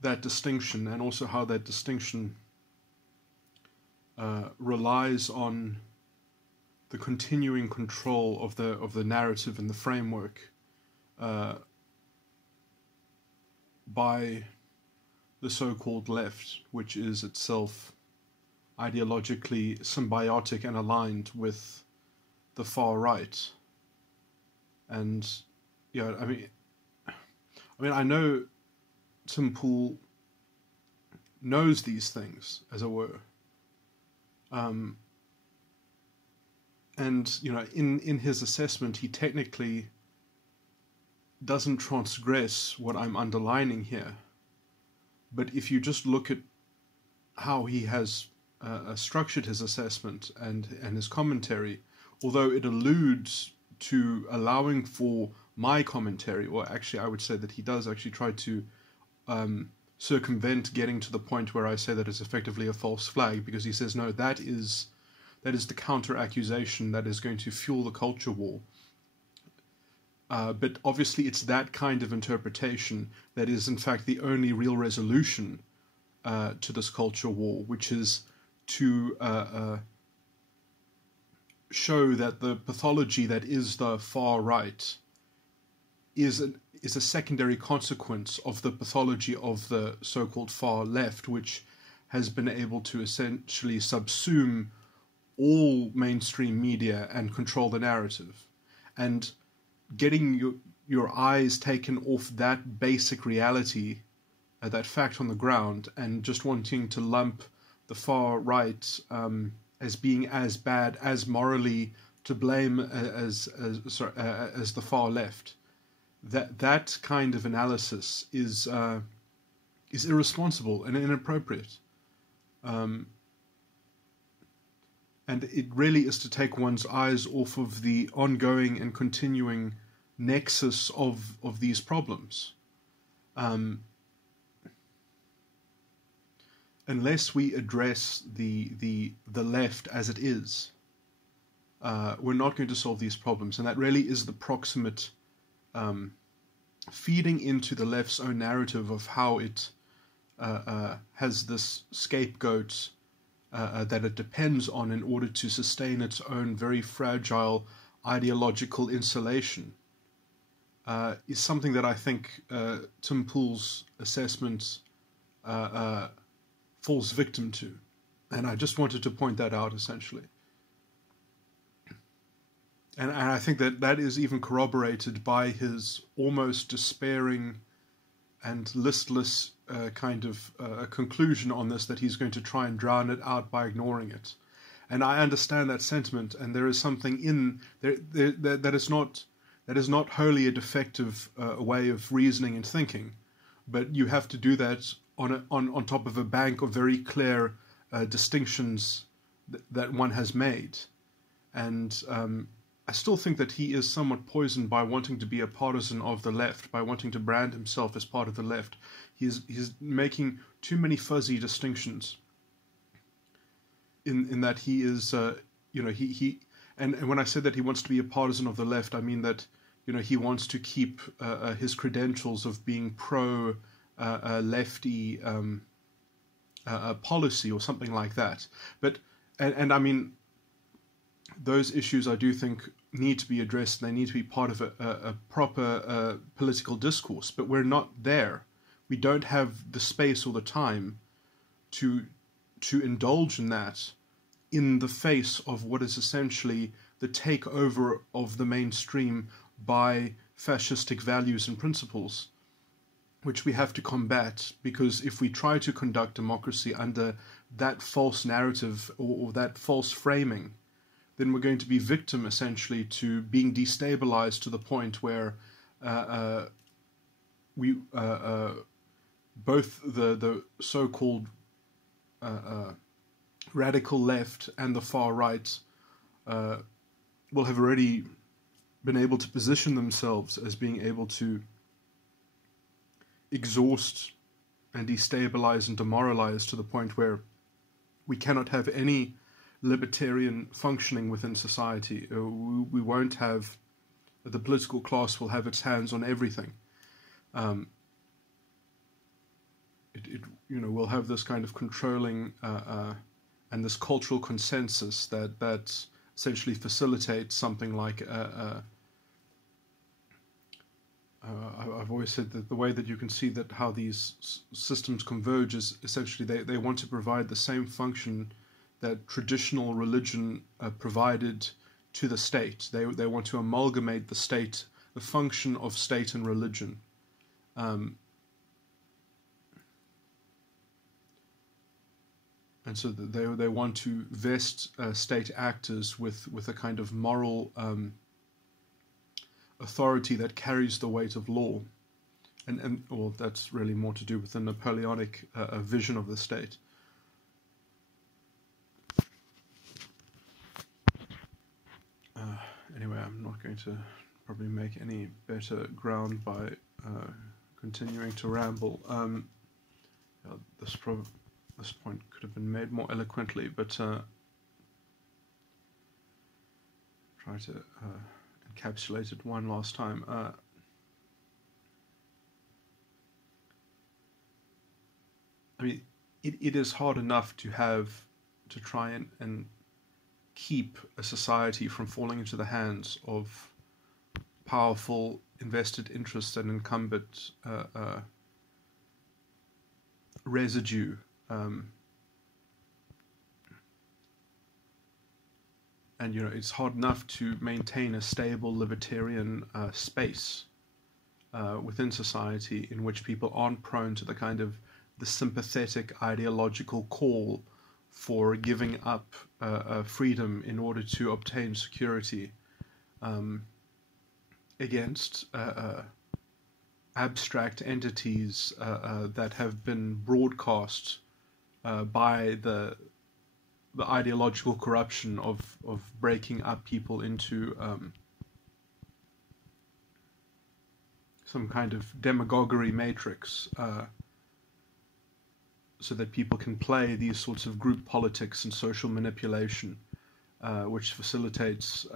that distinction, and also how that distinction relies on the continuing control of the narrative and the framework by the so-called left, which is itself ideologically symbiotic and aligned with the far right. And yeah, I mean, I know Tim Pool knows these things, as it were. And in his assessment, he technically doesn't transgress what I'm underlining here. But if you just look at how he has structured his assessment and his commentary, although it alludes to allowing for my commentary, or actually I would say that he does actually try to circumvent getting to the point where I say that it's effectively a false flag, because he says, no, that is the counter-accusation that is going to fuel the culture war. But obviously it's that kind of interpretation that is in fact the only real resolution to this culture war, which is to show that the pathology that is the far right is a secondary consequence of the pathology of the so-called far left, which has been able to essentially subsume all mainstream media and control the narrative. And getting your eyes taken off that basic reality, that fact on the ground, and just wanting to lump the far right as being as bad, as morally to blame as the far left, that kind of analysis is irresponsible and inappropriate. And it really is to take one's eyes off of the ongoing and continuing nexus of these problems. Unless we address the left as it is, we're not going to solve these problems. And that really is the proximate feeding into the left's own narrative of how it has this scapegoat that it depends on in order to sustain its own very fragile ideological insulation, is something that I think Tim Pool's assessment falls victim to. And I just wanted to point that out, essentially. And I think that is even corroborated by his almost despairing and listless kind of conclusion on this, that he's going to try and drown it out by ignoring it. And I understand that sentiment, and there is something in there that is not wholly a defective way of reasoning and thinking, but you have to do that on top of a bank of very clear distinctions that one has made. And I still think that he is somewhat poisoned by wanting to be a partisan of the left, by wanting to brand himself as part of the left. He's making too many fuzzy distinctions. In that he is, and when I said that he wants to be a partisan of the left, I mean that he wants to keep his credentials of being pro lefty policy or something like that. But and I mean, those issues I do think need to be addressed, and they need to be part of a proper political discourse. But we're not there. We don't have the space or the time to indulge in that in the face of what is essentially the takeover of the mainstream by fascistic values and principles, which we have to combat. Because if we try to conduct democracy under that false narrative or that false framing, then we're going to be victim essentially to being destabilized to the point where both the so-called radical left and the far right will have already been able to position themselves as being able to exhaust and destabilize and demoralize to the point where we cannot have any libertarian functioning within society. We won't have, the political class will have its hands on everything. It will have this kind of controlling and this cultural consensus that essentially facilitates something like I've always said that the way that you can see that how these systems converge is essentially they want to provide the same function that traditional religion provided to the state. They want to amalgamate the state, the function of state and religion. And so they want to vest state actors with a kind of moral authority that carries the weight of law. And well, that's really more to do with the Napoleonic vision of the state. Anyway, I'm not going to probably make any better ground by continuing to ramble. This point could have been made more eloquently, but try to encapsulate it one last time. I mean, it is hard enough to try and keep a society from falling into the hands of powerful invested interests and incumbent residue. And it's hard enough to maintain a stable libertarian space within society in which people aren't prone to the sympathetic ideological call for giving up freedom in order to obtain security against abstract entities that have been broadcast by the ideological corruption of breaking up people into some kind of demagoguery matrix, so that people can play these sorts of group politics and social manipulation, which facilitates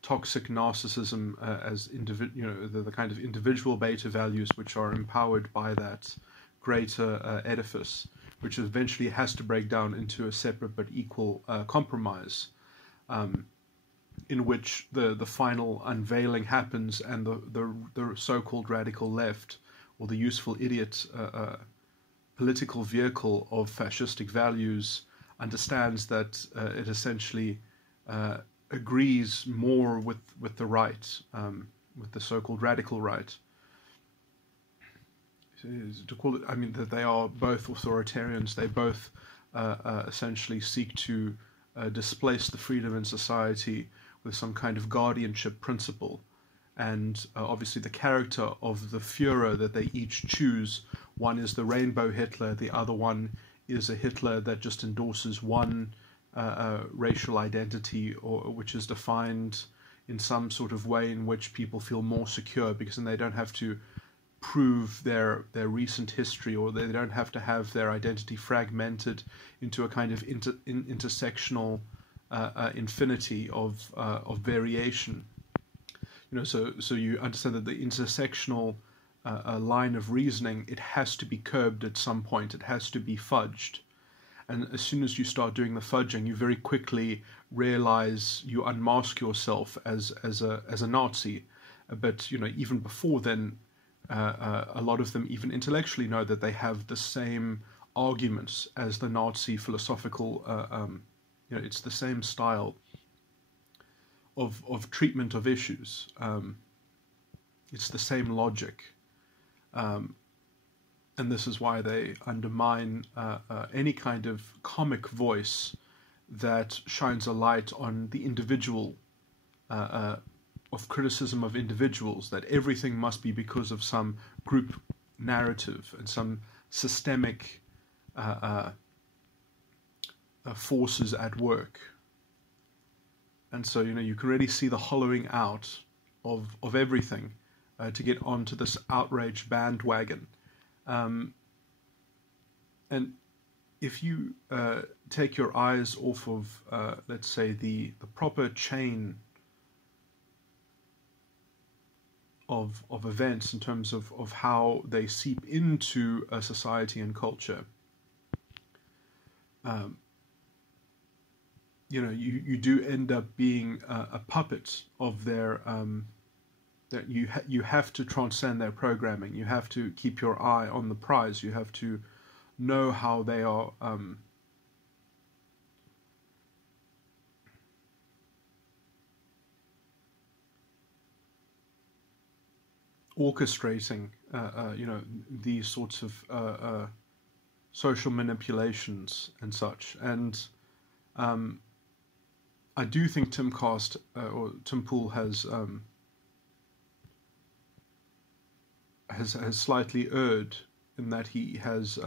toxic narcissism as the kind of individual beta values which are empowered by that greater edifice, which eventually has to break down into a separate but equal compromise, in which the final unveiling happens, and the so-called radical left, or the useful idiot political vehicle of fascistic values, understands that it essentially agrees more with the right, with the so-called radical right. To call it, I mean, that they are both authoritarians. They both essentially seek to displace the freedom in society with some kind of guardianship principle. And obviously the character of the Führer that they each choose, one is the rainbow Hitler, the other one is a Hitler that just endorses one racial identity, or which is defined in some sort of way in which people feel more secure, because then they don't have to prove their recent history, or they don't have to have their identity fragmented into a kind of intersectional infinity of variation. So you understand that the intersectional line of reasoning, it has to be curbed at some point. It has to be fudged. And as soon as you start doing the fudging, you very quickly realize you unmask yourself as a Nazi. But even before then, a lot of them, even intellectually, know that they have the same arguments as the Nazi philosophical. It's the same style of treatment of issues. It's the same logic. And this is why they undermine any kind of comic voice that shines a light on the individual, of criticism of individuals, that everything must be because of some group narrative and some systemic forces at work. And so, you can really see the hollowing out of everything to get onto this outrage bandwagon. And if you take your eyes off of, let's say, the proper chain of events in terms of how they seep into a society and culture, you do end up being a puppet of their. That you have to transcend their programming. You have to keep your eye on the prize. You have to know how they are orchestrating, these sorts of social manipulations and such. And I do think TimCast or Tim Pool has slightly erred in that he has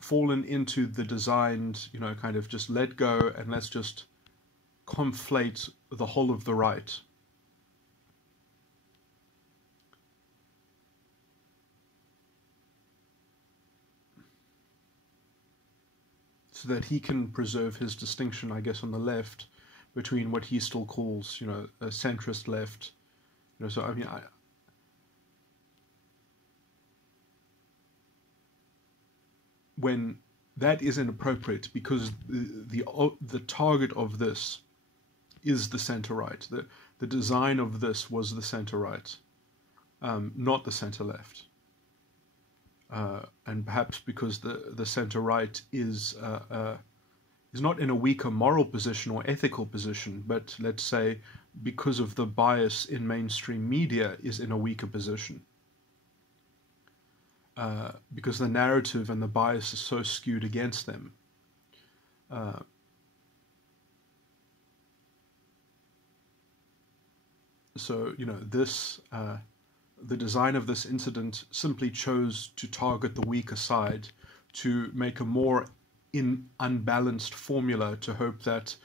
fallen into the designed, kind of just let go and let's just conflate the whole of the right. So that he can preserve his distinction, I guess, on the left between what he still calls, a centrist left. So I mean, when that is inappropriate, because the target of this is the center right. The design of this was the center right, not the center left. And perhaps because the center right is not in a weaker moral position or ethical position, but let's say because of the bias in mainstream media is in a weaker position. Because the narrative and the bias is so skewed against them. So, this the design of this incident simply chose to target the weaker side, to make a more unbalanced formula, to hope that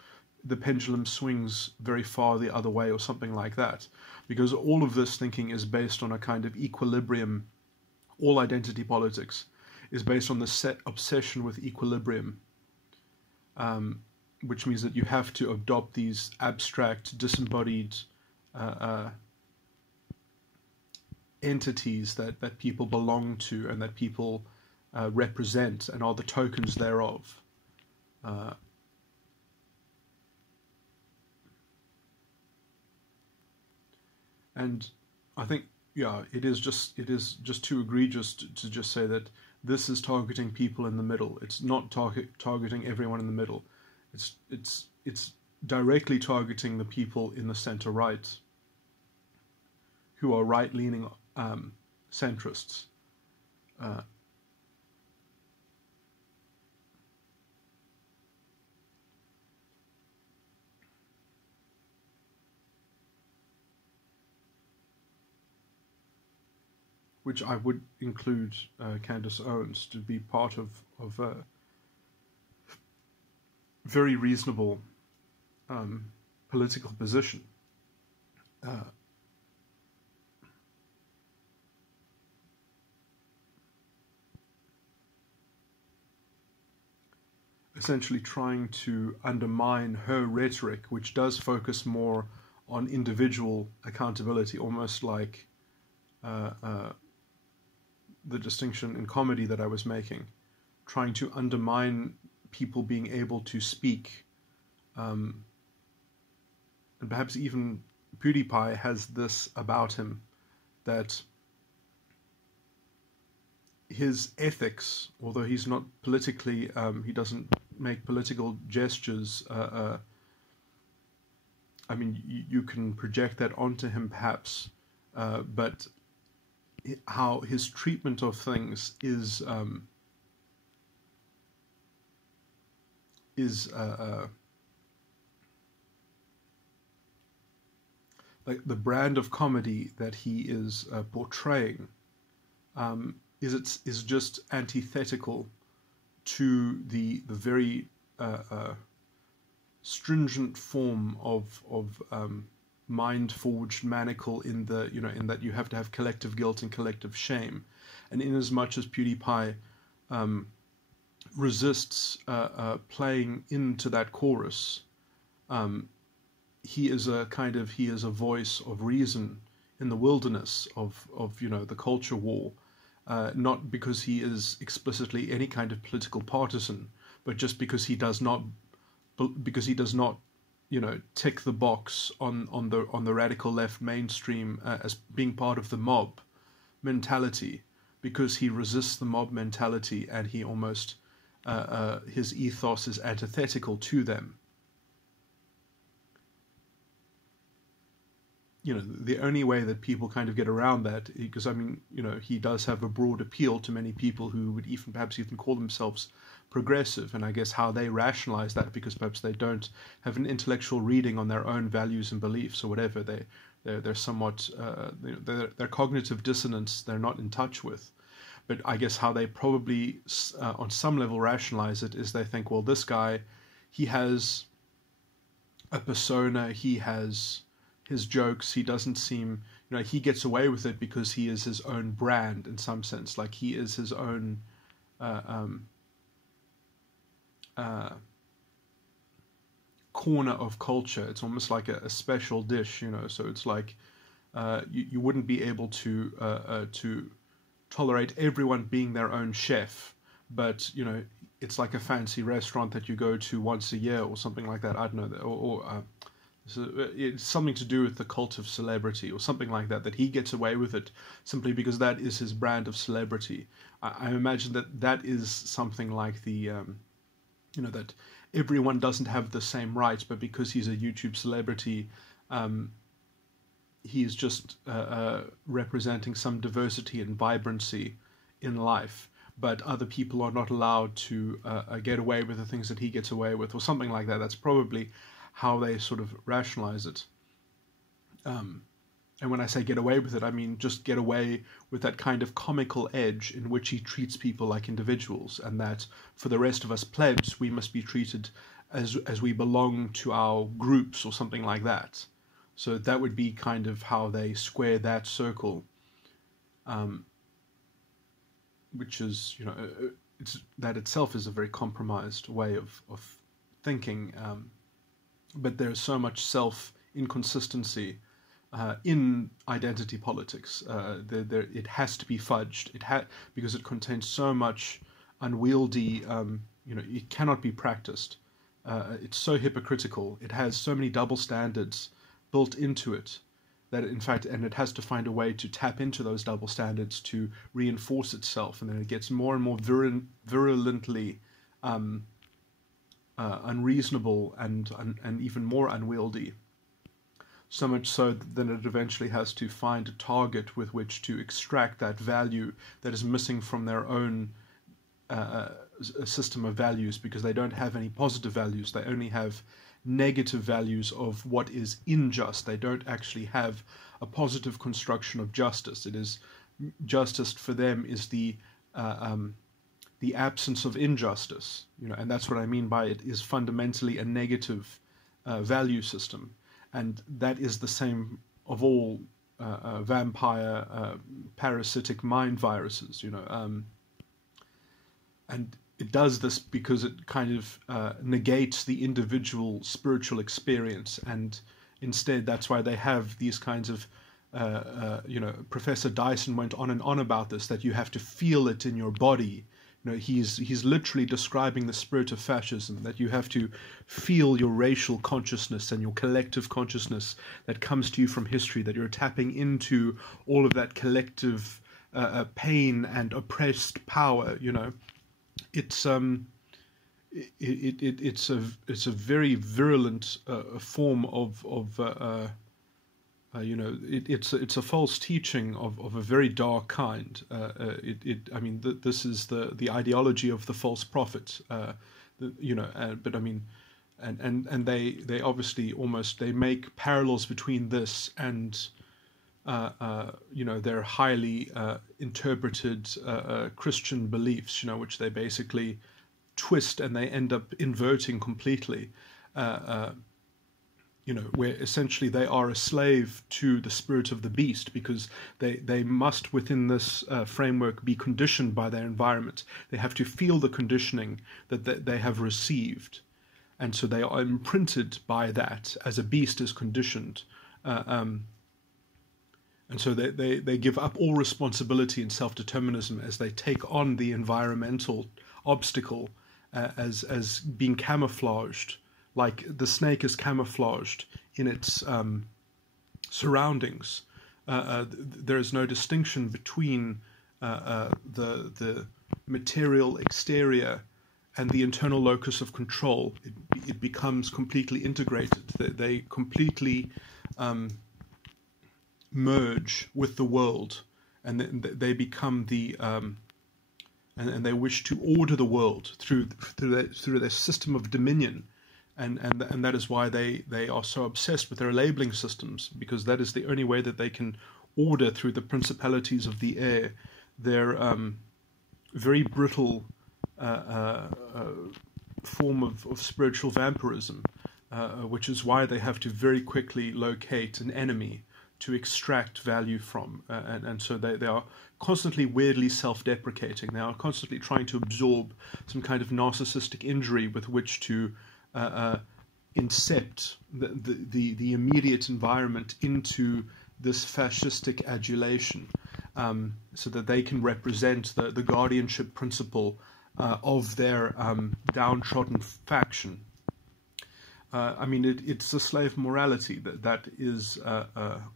the pendulum swings very far the other way or something like that. Because all of this thinking is based on a kind of equilibrium. All identity politics is based on the set obsession with equilibrium, which means that you have to adopt these abstract, disembodied entities that people belong to and that people represent and are the tokens thereof. And I think, it is just too egregious to just say that this is targeting people in the middle. It's not targeting everyone in the middle. It's directly targeting the people in the center right, who are right-leaning centrists. Which I would include Candace Owens to be part of very reasonable political position. Essentially trying to undermine her rhetoric, which does focus more on individual accountability, almost like the distinction in comedy that I was making, trying to undermine people being able to speak. And perhaps even PewDiePie has this about him, that his ethics, although he's not politically, he doesn't make political gestures. I mean, you can project that onto him perhaps, but how his treatment of things is like the brand of comedy that he is portraying is just antithetical to the very stringent form of mind forged manacle in that you have to have collective guilt and collective shame, and in as much as PewDiePie resists playing into that chorus, he is a voice of reason in the wilderness of the culture war, not because he is explicitly any kind of political partisan, but just because he does not tick the box on the radical left mainstream as being part of the mob mentality, because he resists the mob mentality, and he almost his ethos is antithetical to them. The only way that people kind of get around that, because I mean, he does have a broad appeal to many people who would perhaps even call themselves progressive, and I guess how they rationalize that, because perhaps they don't have an intellectual reading on their own values and beliefs or whatever, they're somewhat their cognitive dissonance they're not in touch with. But I guess how they probably on some level rationalize it is they think, well, this guy, he has a persona, he has his jokes, he doesn't seem, he gets away with it because he is his own brand in some sense, like he is his own corner of culture. It's almost like a special dish, so it's like you wouldn't be able to tolerate everyone being their own chef, but it's like a fancy restaurant that you go to once a year or something like that. I don't know, or so it's something to do with the cult of celebrity or something like that, that he gets away with it simply because that is his brand of celebrity. I imagine that is something like the, that everyone doesn't have the same rights, but because he's a YouTube celebrity, he's just representing some diversity and vibrancy in life, but other people are not allowed to get away with the things that he gets away with, or something like that. That's probably how they sort of rationalize it. And when I say get away with it, I mean just get away with that kind of comical edge in which he treats people like individuals, and that for the rest of us plebs, we must be treated as we belong to our groups or something like that. So that would be kind of how they square that circle, which is, that itself is a very compromised way of thinking. But there's so much self-inconsistency in identity politics. It has to be fudged. Because it contains so much unwieldy, it cannot be practiced. It's so hypocritical. It has so many double standards built into it that, in fact, and it has to find a way to tap into those double standards to reinforce itself, and then it gets more and more virulently unreasonable and even more unwieldy. So much so that it eventually has to find a target with which to extract that value that is missing from their own system of values, because they don't have any positive values. They only have negative values of what is unjust. They don't actually have a positive construction of justice. It is justice for them is the the absence of injustice, and that's what I mean by it is fundamentally a negative value system, and that is the same of all vampire parasitic mind viruses, and it does this because it kind of negates the individual spiritual experience, and instead that's why they have these kinds of Professor Dyson went on and on about this, that you have to feel it in your body. He's literally describing the spirit of fascism, that you have to feel your racial consciousness and your collective consciousness that comes to you from history, that you're tapping into all of that collective pain and oppressed power. It's it's a very virulent form of it's a false teaching of a very dark kind. This is the ideology of the false prophet. But I mean, and they obviously they make parallels between this and their highly interpreted Christian beliefs, which they basically twist and they end up inverting completely. Where essentially they are a slave to the spirit of the beast, because they must, within this framework, be conditioned by their environment. They have to feel the conditioning that they have received. And so they are imprinted by that, as a beast is conditioned. And so they give up all responsibility and self-determinism as they take on the environmental obstacle as being camouflaged. Like the snake is camouflaged in its surroundings. There is no distinction between the material exterior and the internal locus of control. It becomes completely integrated. They completely merge with the world, and they become and they wish to order the world through their system of dominion. And that is why they are so obsessed with their labeling systems, because that is the only way that they can order through the principalities of the air their very brittle form of spiritual vampirism, which is why they have to very quickly locate an enemy to extract value from. And so they are constantly weirdly self-deprecating. They are constantly trying to absorb some kind of narcissistic injury with which to incept the immediate environment into this fascistic adulation, so that they can represent the guardianship principle of their downtrodden faction. It's a slave morality that is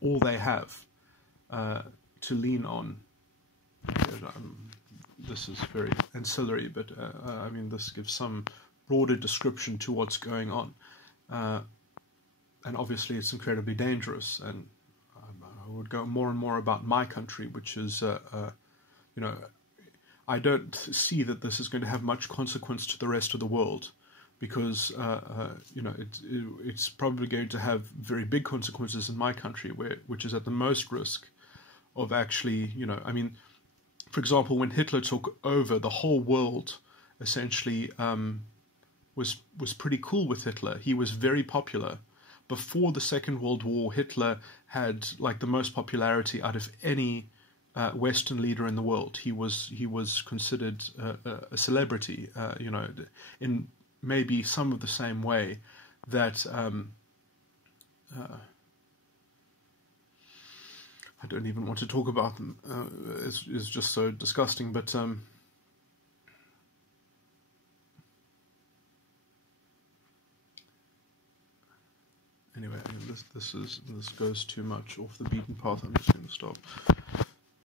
all they have to lean on. This is very ancillary, but this gives some broader description to what's going on, and obviously it's incredibly dangerous. And I would go more and more about my country, which is I don't see that this is going to have much consequence to the rest of the world, because it's probably going to have very big consequences in my country, which is at the most risk of actually, for example, when Hitler took over, the whole world essentially was pretty cool with Hitler. He was very popular. Before the Second World War, Hitler had like the most popularity out of any Western leader in the world. He was considered a celebrity, in maybe some of the same way that I don't even want to talk about them. It's just so disgusting. But anyway, this goes too much off the beaten path. I'm just going to stop.